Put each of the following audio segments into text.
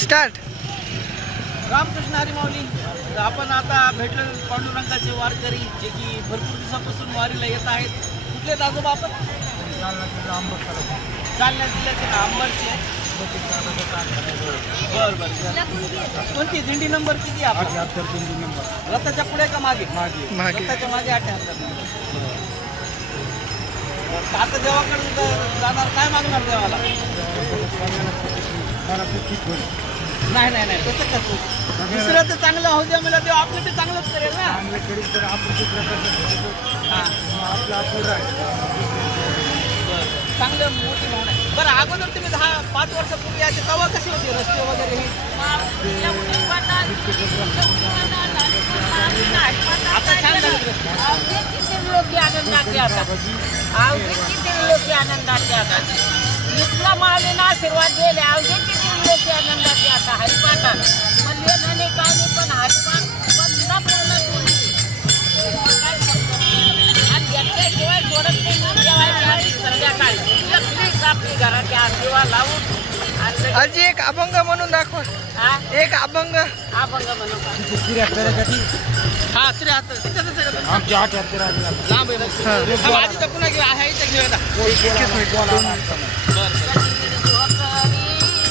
Start. Ramakrishna Hari माऊली. आपण आता भेटलो पांडुरंगाचे वारकरी जे की भरपूर दिवसापासून वारीला येत आहेत. कुठले आजोबा आपण? जालना जिल्ह्याचे अंबरचे. बरं बरं. कोणती दिंडी नंबर किती आपण? 78 दिंडी नंबर. रथाच्या पुढे का मागे? रथाच्या मागे 78. आता देवाकडे जाणार, काय मागणार देवाला? नाही नाही नाही, तसं कसं? दुसरं तर चांगलं होऊ द्या, मला देव आपलं ते चांगलंच करेल ना. चांगलं मोठी भावना आहे. बरं, अगोदर तुम्ही 5 वर्षापूर्वी याचे तेव्हा कसे होते रस्ते वगैरे हे? आता छान झाले रस्ते. आनंदाचे आता इथला माऊलीनं आशीर्वाद दिले. अवघे किती लोक आनंदाचे आता हरिपाठात म्हणले नाही काही पण हरिपाठ बंद पूर्ण आणि याच्याशिवाय थोडं जेवायची संध्याकाळी एकलीच आपली घराची आशीर्वाद लावून. आजी एक अभंग म्हणून दाखवा. एक अभंग म्हणून हा 73 आमची 78 लांब आहे. आधीचा पुन्हा घेऊ आहे इथं घेऊया.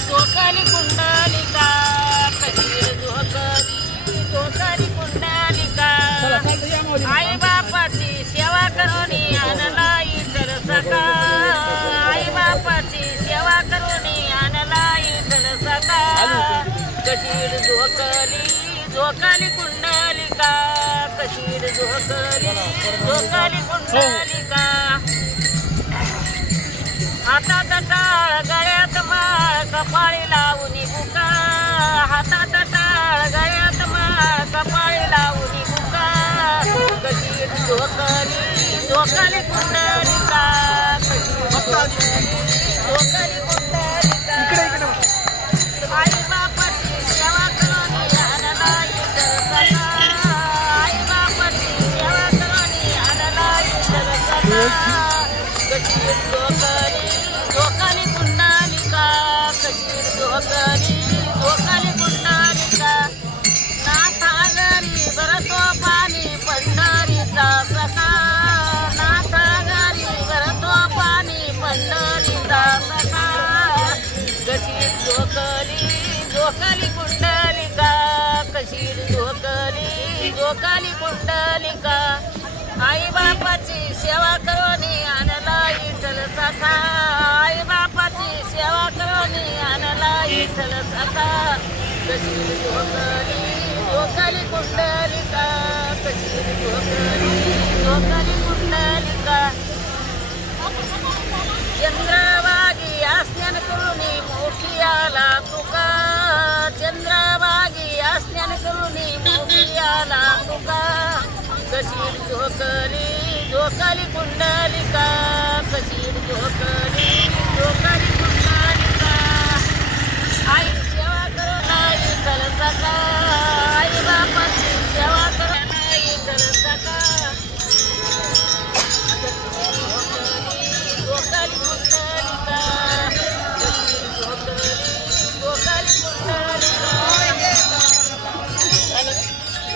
झोकाली कुंडलिका कशीर झोकाली कुंडलिका आई बापाची सेवा करून आणला इतर सका. आई बापाची सेवा करून आणला इतर सका. कशीर झोकाली कुंडलिका कशीर झोकाली कुंडलिका. हातात टाळ गळ्यात माळ कपाळी लावून बुका. हातात टाळ गळ्यात माळ कपाळी लावून बुका. कशीर झोकाली कुंडलिका झोकाली कुंडलिका. आई बापाची सेवा करून आणला इतर सका. आई बापाची सेवा करून आणला इतर सका. कशीर झोकाली कुंडलिका कशीर झोकाली कुंडलिका. नाथा घरी भरतो पाणी पंढरीचा सखा. नाथा घरी भरतो पाणी पंढरीचा सखा. कशीर झोकाली कुंडलिका कशीर झोकाली कुंडलिका. आई बापाची सेवा करून आणला इथल सखा. आई बापाची सेवा करून आणला इथल सखा. कशीर झोकाली कुंडलिका कशीर झोकाली कुंडलिका. चंद्रभागी आस्न्यान करून मोठी आला तुका. चंद्रभागी आस्न्यान करून मोठी आला तुका. कशीर झोकाली कुंडलिका कशीर झोकाली